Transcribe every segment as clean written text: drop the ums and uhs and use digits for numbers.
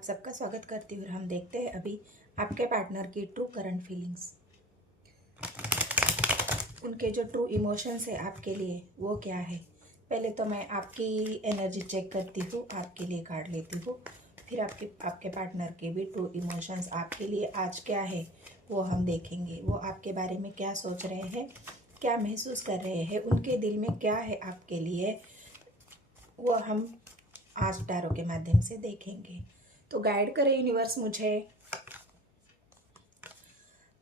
आप सबका स्वागत करती हूँ। हम देखते हैं अभी आपके पार्टनर की ट्रू करंट फीलिंग्स, उनके जो ट्रू इमोशंस है आपके लिए वो क्या है। पहले तो मैं आपकी एनर्जी चेक करती हूँ, आपके लिए कार्ड लेती हूँ, फिर आपके पार्टनर के भी ट्रू इमोशंस आपके लिए आज क्या है वो हम देखेंगे। वो आपके बारे में क्या सोच रहे हैं, क्या महसूस कर रहे हैं, उनके दिल में क्या है आपके लिए, वो हम आज टैरो के माध्यम से देखेंगे। तो गाइड करें यूनिवर्स मुझे।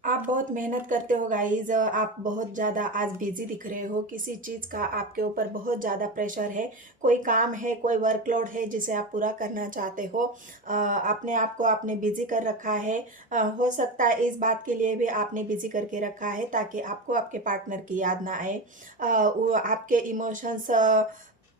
आप बहुत मेहनत करते हो गाइज, आप बहुत ज़्यादा आज बिजी दिख रहे हो। किसी चीज़ का आपके ऊपर बहुत ज़्यादा प्रेशर है, कोई काम है, कोई वर्कलोड है जिसे आप पूरा करना चाहते हो। अपने आप को आपने बिजी कर रखा है। हो सकता है इस बात के लिए भी आपने बिजी करके रखा है ताकि आपको आपके पार्टनर की याद ना आए, वो आपके इमोशंस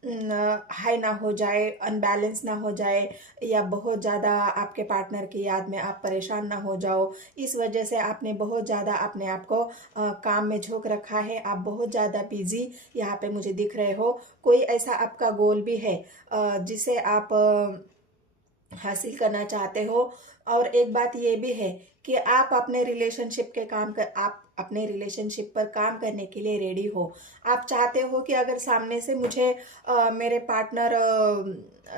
हाई ना हो जाए, अनबैलेंस ना हो जाए, या बहुत ज़्यादा आपके पार्टनर की याद में आप परेशान ना हो जाओ। इस वजह से आपने बहुत ज़्यादा अपने आप को काम में झोंक रखा है। आप बहुत ज़्यादा बिजी यहाँ पे मुझे दिख रहे हो। कोई ऐसा आपका गोल भी है जिसे आप हासिल करना चाहते हो। और एक बात ये भी है कि आप अपने रिलेशनशिप पर काम करने के लिए रेडी हो। आप चाहते हो कि अगर सामने से मुझे मेरे पार्टनर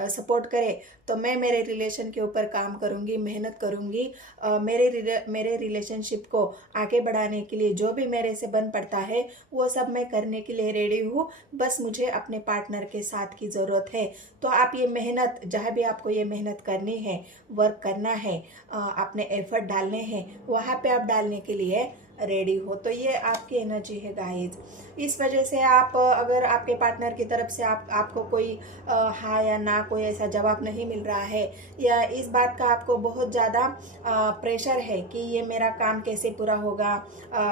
सपोर्ट करे तो मैं मेरे रिलेशन के ऊपर काम करूंगी, मेहनत करूंगी। मेरे रिलेशनशिप को आगे बढ़ाने के लिए जो भी मेरे से बन पड़ता है वो सब मैं करने के लिए रेडी हूँ। बस मुझे अपने पार्टनर के साथ की ज़रूरत है। तो आप ये मेहनत, जहाँ भी आपको ये मेहनत करनी है, वर्क करना है, अपने एफर्ट डालने हैं, वहाँ पे आप डालने के लिए रेडी हो। तो ये आपकी एनर्जी है गाइज। इस वजह से आप अगर आपके पार्टनर की तरफ से आपको कोई हाँ या ना कोई ऐसा जवाब नहीं मिल रहा है, या इस बात का आपको बहुत ज़्यादा प्रेशर है कि ये मेरा काम कैसे पूरा होगा,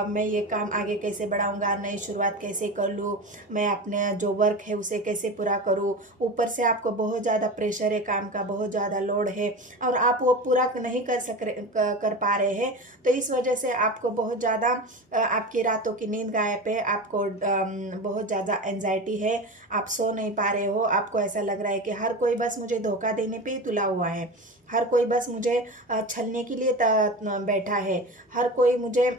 मैं ये काम आगे कैसे बढ़ाऊंगा, नई शुरुआत कैसे कर लूँ, मैं अपने जो वर्क है उसे कैसे पूरा करूँ, ऊपर से आपको बहुत ज़्यादा प्रेशर है, काम का बहुत ज़्यादा लोड है और आप वो पूरा नहीं कर पा रहे हैं। तो इस वजह से आपको बहुत ज़्यादा आपकी रातों की नींद गायब है, आपको बहुत ज़्यादा एंजाइटी है, आप सो नहीं पा रहे हो। आपको ऐसा लग रहा है कि हर कोई बस मुझे धोखा देने पे ही तुला हुआ है, हर कोई बस मुझे छलने के लिए बैठा है, हर कोई मुझे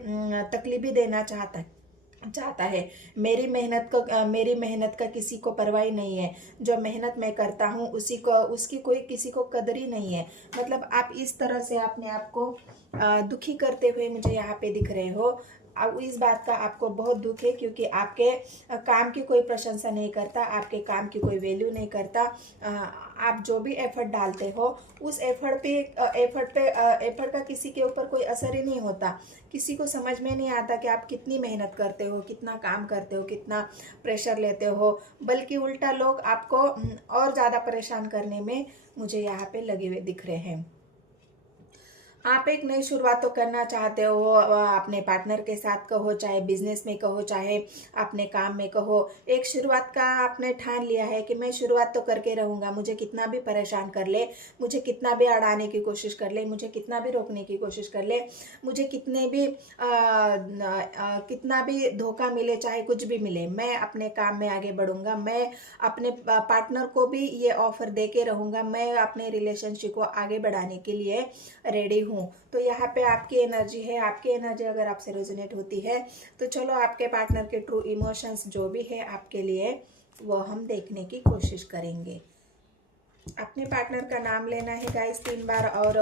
तकलीफ भी देना चाहता है। मेरी मेहनत का किसी को परवाह नहीं है। जो मेहनत मैं करता हूँ उसकी कोई किसी को कदर ही नहीं है। मतलब आप इस तरह से अपने आप को दुखी करते हुए मुझे यहाँ पे दिख रहे हो। अब इस बात का आपको बहुत दुख है क्योंकि आपके काम की कोई प्रशंसा नहीं करता, आपके काम की कोई वैल्यू नहीं करता। आप जो भी एफर्ट डालते हो उस एफर्ट का किसी के ऊपर कोई असर ही नहीं होता। किसी को समझ में नहीं आता कि आप कितनी मेहनत करते हो, कितना काम करते हो, कितना प्रेशर लेते हो। बल्कि उल्टा लोग आपको और ज़्यादा परेशान करने में मुझे यहाँ पे लगे हुए दिख रहे हैं। आप एक नई शुरुआत तो करना चाहते हो, अपने पार्टनर के साथ कहो, चाहे बिजनेस में कहो, चाहे अपने काम में कहो। एक शुरुआत का आपने ठान लिया है कि मैं शुरुआत तो करके रहूँगा, मुझे कितना भी परेशान कर ले, मुझे कितना भी अड़ाने की कोशिश कर ले, मुझे कितना भी रोकने की कोशिश कर ले, मुझे कितना भी धोखा मिले, चाहे कुछ भी मिले, मैं अपने काम में आगे बढ़ूंगा। मैं अपने पार्टनर को भी ये ऑफर दे के रहूँगा, मैं अपने रिलेशनशिप को आगे बढ़ाने के लिए रेडी हूँ। तो यहाँ पे आपकी एनर्जी है। आपकी एनर्जी अगर आपसे रेजोनेट होती है तो चलो आपके पार्टनर के ट्रू इमोशंस जो भी है आपके लिए वो हम देखने की कोशिश करेंगे। अपने पार्टनर का नाम लेना है गाइस 3 बार और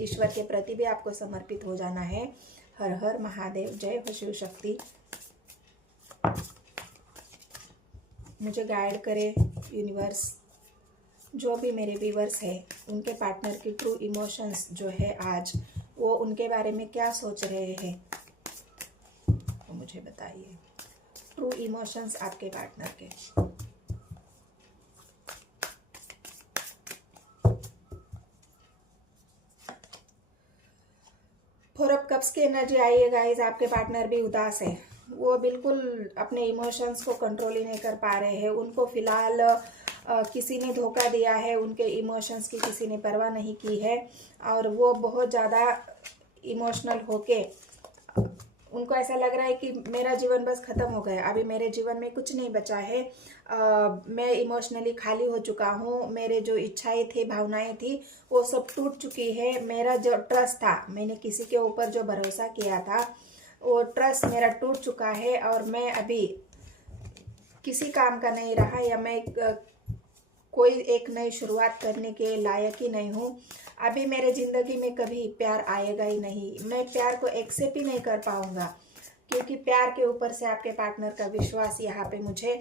ईश्वर के प्रति भी आपको समर्पित हो जाना है। हर हर महादेव, जय हो शिव शक्ति। मुझे गाइड करे यूनिवर्स। जो भी मेरे व्यूवर्स हैं उनके पार्टनर की ट्रू इमोशंस जो है आज, वो उनके बारे में क्या सोच रहे हैं तो मुझे बताइए। ट्रू इमोशंस आपके पार्टनर के। 4 ऑफ कप्स की एनर्जी आई है गाइस। आपके पार्टनर भी उदास है, वो बिल्कुल अपने इमोशंस को कंट्रोल ही नहीं कर पा रहे हैं। उनको फिलहाल किसी ने धोखा दिया है, उनके इमोशंस की किसी ने परवाह नहीं की है और वो बहुत ज़्यादा इमोशनल होके उनको ऐसा लग रहा है कि मेरा जीवन बस खत्म हो गया, अभी मेरे जीवन में कुछ नहीं बचा है। मैं इमोशनली खाली हो चुका हूँ, मेरे जो इच्छाएं थी, भावनाएं थी, वो सब टूट चुकी है। मेरा जो ट्रस्ट था, मैंने किसी के ऊपर जो भरोसा किया था, वो ट्रस्ट मेरा टूट चुका है और मैं अभी किसी काम का नहीं रहा, या मैं कोई एक नई शुरुआत करने के लायक ही नहीं हूँ। अभी मेरे ज़िंदगी में कभी प्यार आएगा ही नहीं, मैं प्यार को एक्सेप्ट ही नहीं कर पाऊँगा, क्योंकि प्यार के ऊपर से आपके पार्टनर का विश्वास यहाँ पे मुझे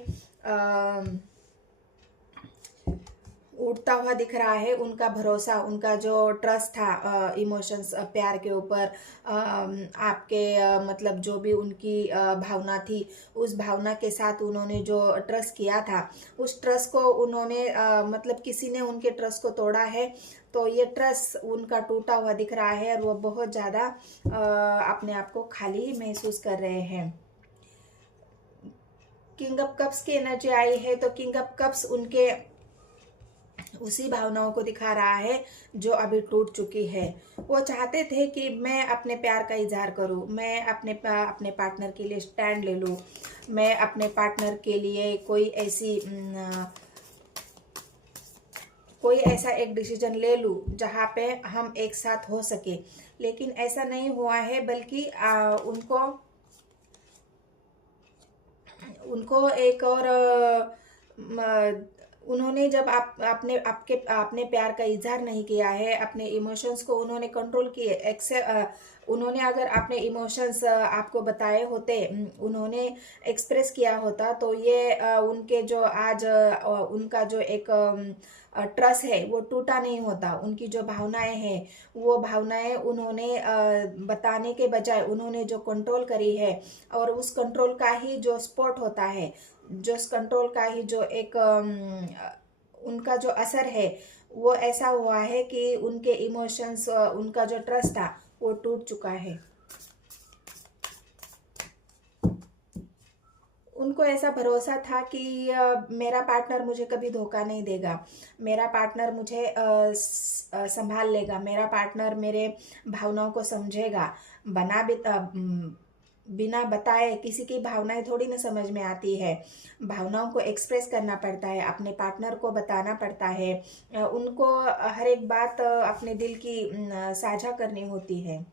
उठता हुआ दिख रहा है। उनका भरोसा, उनका जो ट्रस्ट था इमोशंस, प्यार के ऊपर, आपके मतलब जो भी उनकी भावना थी, उस भावना के साथ उन्होंने जो ट्रस्ट किया था, उस ट्रस्ट को उन्होंने मतलब किसी ने उनके ट्रस्ट को तोड़ा है। तो ये ट्रस्ट उनका टूटा हुआ दिख रहा है और वो बहुत ज़्यादा अपने आप को खाली महसूस कर रहे हैं। किंग ऑफ कप्स की एनर्जी आई है, तो किंग ऑफ कप्स उनके उसी भावनाओं को दिखा रहा है जो अभी टूट चुकी है। वो चाहते थे कि मैं अपने प्यार का इजहार करूं, मैं अपने पार्टनर के लिए स्टैंड ले लूं, मैं अपने पार्टनर के लिए कोई ऐसा एक डिसीजन ले लूं जहां पे हम एक साथ हो सके। लेकिन ऐसा नहीं हुआ है, बल्कि उनको एक और उन्होंने जब आपने प्यार का इजहार नहीं किया है, अपने इमोशंस को उन्होंने कंट्रोल किए, उन्होंने अगर अपने इमोशंस आपको बताए होते, उन्होंने एक्सप्रेस किया होता, तो ये उनके जो आज उनका जो एक ट्रस्ट है वो टूटा नहीं होता। उनकी जो भावनाएं हैं, वो भावनाएं उन्होंने बताने के बजाय उन्होंने जो कंट्रोल करी है, और उस कंट्रोल का ही जो स्पॉट होता है, जो कंट्रोल का ही जो एक उनका जो असर है, वो ऐसा हुआ है कि उनके इमोशंस, उनका जो ट्रस्ट था वो टूट चुका है। उनको ऐसा भरोसा था कि मेरा पार्टनर मुझे कभी धोखा नहीं देगा, मेरा पार्टनर मुझे संभाल लेगा, मेरा पार्टनर मेरे भावनाओं को समझेगा। बिना बताए किसी की भावनाएं थोड़ी ना समझ में आती है। भावनाओं को एक्सप्रेस करना पड़ता है, अपने पार्टनर को बताना पड़ता है, उनको हर एक बात अपने दिल की साझा करनी होती है।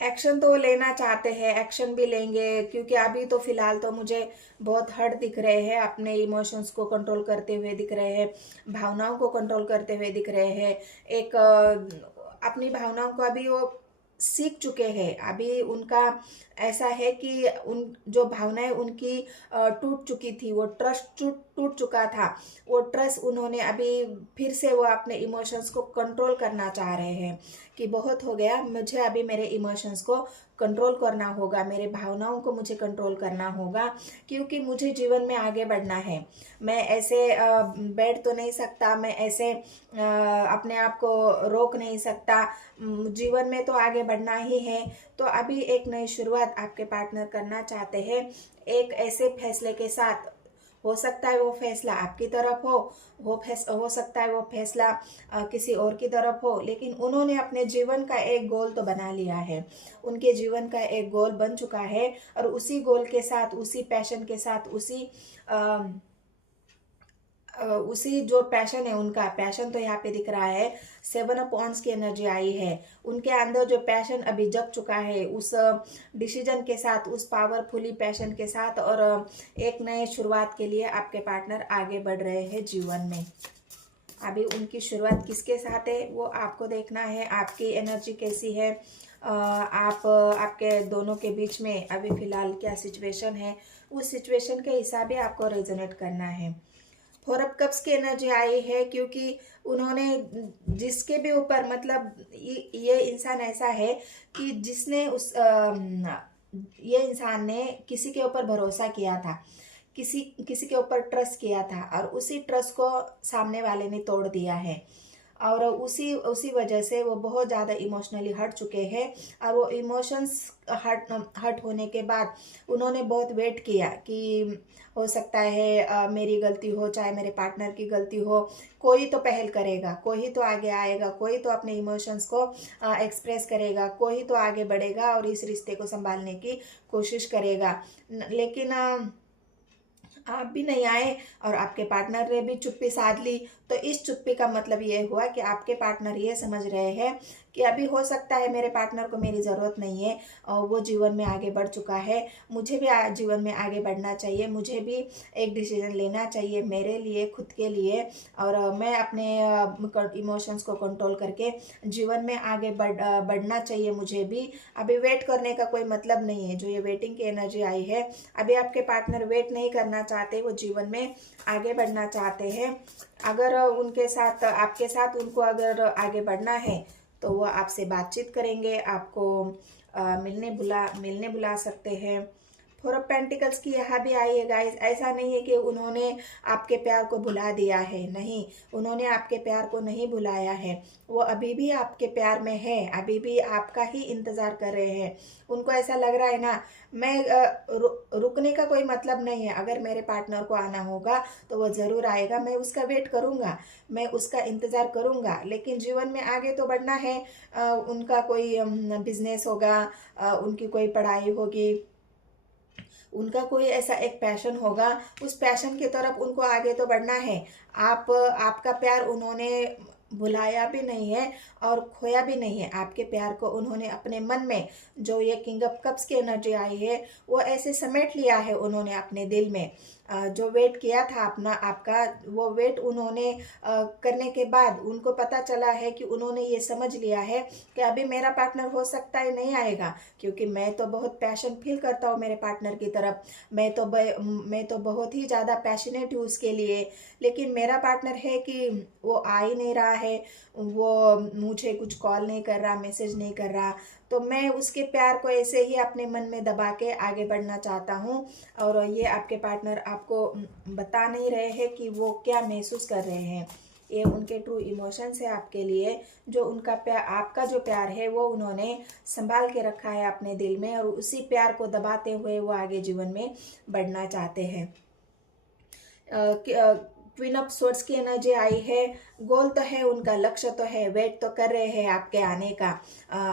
एक्शन तो वो लेना चाहते हैं, एक्शन भी लेंगे, क्योंकि अभी तो फिलहाल तो मुझे बहुत हर्ट दिख रहे हैं, अपने इमोशंस को कंट्रोल करते हुए दिख रहे हैं, भावनाओं को कंट्रोल करते हुए दिख रहे हैं। एक अपनी भावनाओं को अभी वो सीख चुके हैं। अभी उनका ऐसा है कि उन जो भावनाएं उनकी टूट चुकी थी, वो ट्रस्ट टूट चुका था, वो ट्रस्ट उन्होंने अभी फिर से वो अपने इमोशंस को कंट्रोल करना चाह रहे हैं कि बहुत हो गया, मुझे अभी मेरे इमोशंस को कंट्रोल करना होगा, मेरे भावनाओं को मुझे कंट्रोल करना होगा, क्योंकि मुझे जीवन में आगे बढ़ना है। मैं ऐसे बैठ तो नहीं सकता, मैं ऐसे अपने आप को रोक नहीं सकता, जीवन में तो आगे बढ़ना ही है। तो अभी एक नई शुरुआत आपके पार्टनर करना चाहते हैं, एक ऐसे फैसले के साथ। हो सकता है वो फैसला आपकी तरफ हो सकता है वो फैसला किसी और की तरफ हो, लेकिन उन्होंने अपने जीवन का एक गोल तो बना लिया है, उनके जीवन का एक गोल बन चुका है, और उसी गोल के साथ, उसी पैशन के साथ, उसी जो पैशन है, उनका पैशन तो यहाँ पे दिख रहा है। 7 ऑफ वांड्स की एनर्जी आई है, उनके अंदर जो पैशन अभी जग चुका है, उस डिसीजन के साथ, उस पावरफुली पैशन के साथ, और एक नए शुरुआत के लिए आपके पार्टनर आगे बढ़ रहे हैं जीवन में। अभी उनकी शुरुआत किसके साथ है वो आपको देखना है, आपकी एनर्जी कैसी है, आपके दोनों के बीच में अभी फिलहाल क्या सिचुएशन है, उस सिचुएशन के हिसाब से आपको रेजोनेट करना है। 4 ऑफ कप्स की एनर्जी आई है, क्योंकि उन्होंने जिसके भी ऊपर, मतलब ये इंसान ऐसा है कि जिसने ये इंसान ने किसी के ऊपर भरोसा किया था, किसी के ऊपर ट्रस्ट किया था, और उसी ट्रस्ट को सामने वाले ने तोड़ दिया है। और उसी उसी वजह से वो बहुत ज़्यादा इमोशनली हट चुके हैं। और वो इमोशंस हट होने के बाद उन्होंने बहुत वेट किया कि हो सकता है मेरी गलती हो, चाहे मेरे पार्टनर की गलती हो, कोई तो पहल करेगा, कोई तो आगे आएगा, कोई तो अपने इमोशंस को एक्सप्रेस करेगा, कोई तो आगे बढ़ेगा और इस रिश्ते को संभालने की कोशिश करेगा। लेकिन आप भी नहीं आए और आपके पार्टनर ने भी चुप्पी साध ली। तो इस चुप्पी का मतलब ये हुआ कि आपके पार्टनर ये समझ रहे हैं कि अभी हो सकता है मेरे पार्टनर को मेरी ज़रूरत नहीं है और वो जीवन में आगे बढ़ चुका है, मुझे भी जीवन में आगे बढ़ना चाहिए, मुझे भी एक डिसीजन लेना चाहिए मेरे लिए, खुद के लिए। और मैं अपने इमोशंस को कंट्रोल करके जीवन में आगे बढ़ना चाहिए मुझे भी। अभी वेट करने का कोई मतलब नहीं है। जो ये वेटिंग की एनर्जी आई है, अभी आपके पार्टनर वेट नहीं करना चाहते, वो जीवन में आगे बढ़ना चाहते हैं। अगर उनके साथ, आपके साथ उनको अगर आगे बढ़ना है तो वो आपसे बातचीत करेंगे, आपको मिलने बुला सकते हैं। फोर ऑफ पेंटिकल्स की यहाँ भी आई है गाइस। ऐसा नहीं है कि उन्होंने आपके प्यार को भुला दिया है, नहीं, उन्होंने आपके प्यार को नहीं भुलाया है। वो अभी भी आपके प्यार में है, अभी भी आपका ही इंतज़ार कर रहे हैं। उनको ऐसा लग रहा है ना, मैं रुकने का कोई मतलब नहीं है। अगर मेरे पार्टनर को आना होगा तो वो ज़रूर आएगा, मैं उसका वेट करूँगा, मैं उसका इंतज़ार करूँगा। लेकिन जीवन में आगे तो बढ़ना है। उनका कोई बिजनेस होगा, उनकी कोई पढ़ाई होगी, उनका कोई ऐसा एक पैशन होगा, उस पैशन की तरफ उनको आगे तो बढ़ना है। आपका प्यार उन्होंने भुलाया भी नहीं है और खोया भी नहीं है। आपके प्यार को उन्होंने अपने मन में, जो ये किंग ऑफ कप्स की एनर्जी आई है, वो ऐसे समेट लिया है उन्होंने अपने दिल में। जो वेट किया था अपना आपका, वो वेट उन्होंने करने के बाद उनको पता चला है कि उन्होंने ये समझ लिया है कि अभी मेरा पार्टनर हो सकता है नहीं आएगा, क्योंकि मैं तो बहुत पैशन फील करता हूँ मेरे पार्टनर की तरफ, मैं तो बहुत ही ज़्यादा पैशनेट हूँ उसके लिए। लेकिन मेरा पार्टनर है कि वो आ ही नहीं रहा है, वो मुझे कुछ कॉल नहीं कर रहा, मैसेज नहीं कर रहा। तो मैं उसके प्यार को ऐसे ही अपने मन में दबा के आगे बढ़ना चाहता हूँ। और ये आपके पार्टनर आपको बता नहीं रहे हैं कि वो क्या महसूस कर रहे हैं। ये उनके ट्रू इमोशंस है आपके लिए। जो उनका प्यार, आपका जो प्यार है, वो उन्होंने संभाल के रखा है अपने दिल में, और उसी प्यार को दबाते हुए वो आगे जीवन में बढ़ना चाहते हैं। क्वीन ऑफ सोर्ड्स की एनर्जी आई है। गोल तो है उनका, लक्ष्य तो है, वेट तो कर रहे हैं आपके आने का,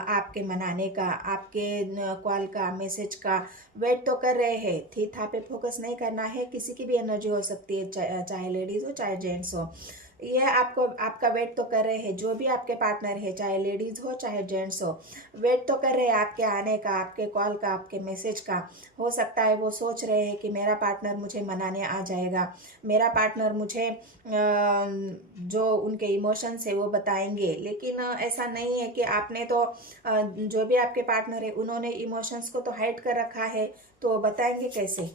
आपके मनाने का, आपके कॉल का, मैसेज का वेट तो कर रहे हैं। थी था पे फोकस नहीं करना है। किसी की भी एनर्जी हो सकती है, चाहे लेडीज हो चाहे जेंट्स हो। ये आपका वेट तो कर रहे हैं। जो भी आपके पार्टनर है, चाहे लेडीज हो चाहे जेंट्स हो, वेट तो कर रहे हैं आपके आने का, आपके कॉल का, आपके मैसेज का। हो सकता है वो सोच रहे हैं कि मेरा पार्टनर मुझे मनाने आ जाएगा, मेरा पार्टनर मुझे जो उनके इमोशंस है वो बताएंगे। लेकिन ऐसा नहीं है कि आपने तो जो भी आपके पार्टनर है उन्होंने इमोशंस को तो हाइड कर रखा है, तो बताएंगे कैसे।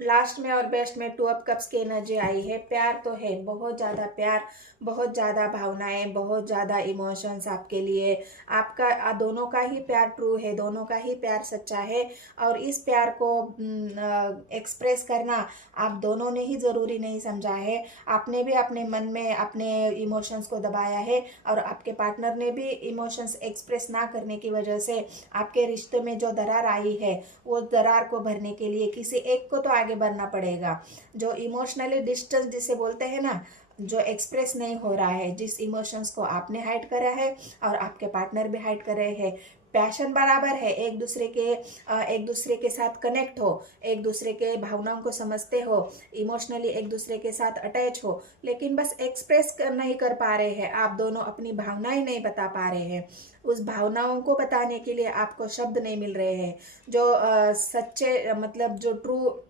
लास्ट में और बेस्ट में टू ऑफ कप्स की एनर्जी आई है। प्यार तो है, बहुत ज़्यादा प्यार, बहुत ज़्यादा भावनाएं, बहुत ज़्यादा इमोशंस आपके लिए। आपका दोनों का ही प्यार ट्रू है, दोनों का ही प्यार सच्चा है। और इस प्यार को एक्सप्रेस करना आप दोनों ने ही ज़रूरी नहीं समझा है। आपने भी अपने मन में अपने इमोशंस को दबाया है, और आपके पार्टनर ने भी इमोशंस एक्सप्रेस ना करने की वजह से आपके रिश्ते में जो दरार आई है, वो दरार को भरने के लिए किसी एक को तो आगे बढ़ना पड़ेगा। जो इमोशनली डिस्टेंस जिसे बोलते हैं ना, जो एक्सप्रेस नहीं हो रहा है, जिस इमोशंस को आपने हाइड करा है और आपके पार्टनर भी हाइड कर रहे हैं, पैशन बराबर है, एक दूसरे के साथ कनेक्ट हो, एक दूसरे के भावनाओं को समझते हो, इमोशनली एक दूसरे के साथ अटैच हो, लेकिन बस एक्सप्रेस नहीं कर पा रहे हैं। आप दोनों अपनी भावनाएं नहीं बता पा रहे हैं। उस भावनाओं को बताने के लिए आपको शब्द नहीं मिल रहे हैं। जो सच्चे मतलब जो ट्रू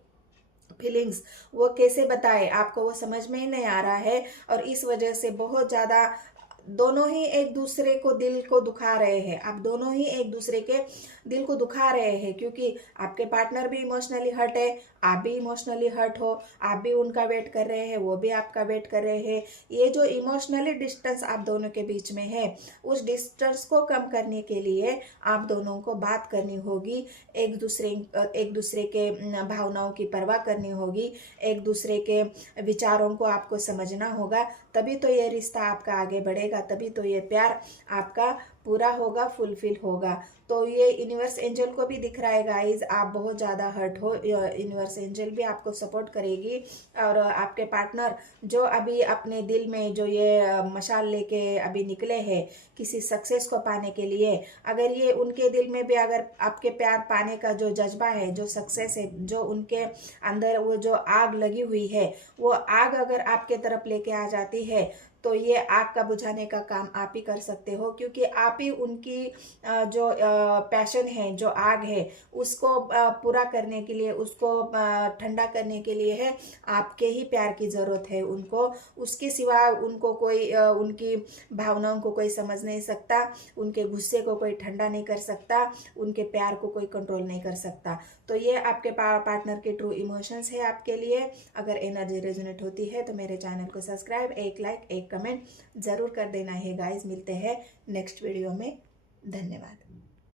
फीलिंग्स वो कैसे बताए, आपको वो समझ में ही नहीं आ रहा है। और इस वजह से बहुत ज़्यादा दोनों ही एक दूसरे को दिल को दुखा रहे हैं। आप दोनों ही एक दूसरे के दिल को दुखा रहे हैं, क्योंकि आपके पार्टनर भी इमोशनली हर्ट है, आप भी इमोशनली हर्ट हो, आप भी उनका वेट कर रहे हैं, वो भी आपका वेट कर रहे हैं। ये जो इमोशनली डिस्टेंस आप दोनों के बीच में है, उस डिस्टेंस को कम करने के लिए आप दोनों को बात करनी होगी, एक दूसरे के भावनाओं की परवाह करनी होगी, एक दूसरे के विचारों को आपको समझना होगा। तभी तो ये रिश्ता आपका आगे बढ़ेगा, तभी तो ये प्यार आपका पूरा होगा, फुलफिल होगा। तो ये यूनिवर्स एंजल को भी दिख रहा है गाइज, आप बहुत ज़्यादा हर्ट हो, यूनिवर्स एंजल भी आपको सपोर्ट करेगी। और आपके पार्टनर जो अभी अपने दिल में जो ये मशाल लेके अभी निकले हैं किसी सक्सेस को पाने के लिए, अगर ये उनके दिल में भी अगर आपके प्यार पाने का जो जज्बा है, जो सक्सेस है, जो उनके अंदर वो जो आग लगी हुई है, वो आग अगर आपके तरफ लेके आ जाती है तो ये आग का बुझाने का काम आप ही कर सकते हो, क्योंकि आप ही उनकी जो पैशन है, जो आग है, उसको पूरा करने के लिए, उसको ठंडा करने के लिए है आपके ही प्यार की ज़रूरत है उनको। उसके सिवा उनको कोई उनकी भावनाओं को कोई समझ नहीं सकता, उनके गुस्से को कोई ठंडा नहीं कर सकता, उनके प्यार को कोई कंट्रोल नहीं कर सकता। तो ये आपके पार्टनर के ट्रू इमोशंस है आपके लिए। अगर एनर्जी रेजोनेट होती है तो मेरे चैनल को सब्सक्राइब, एक लाइक, एक कमेंट ज़रूर कर देना है गाइस। मिलते हैं नेक्स्ट वीडियो में। धन्यवाद।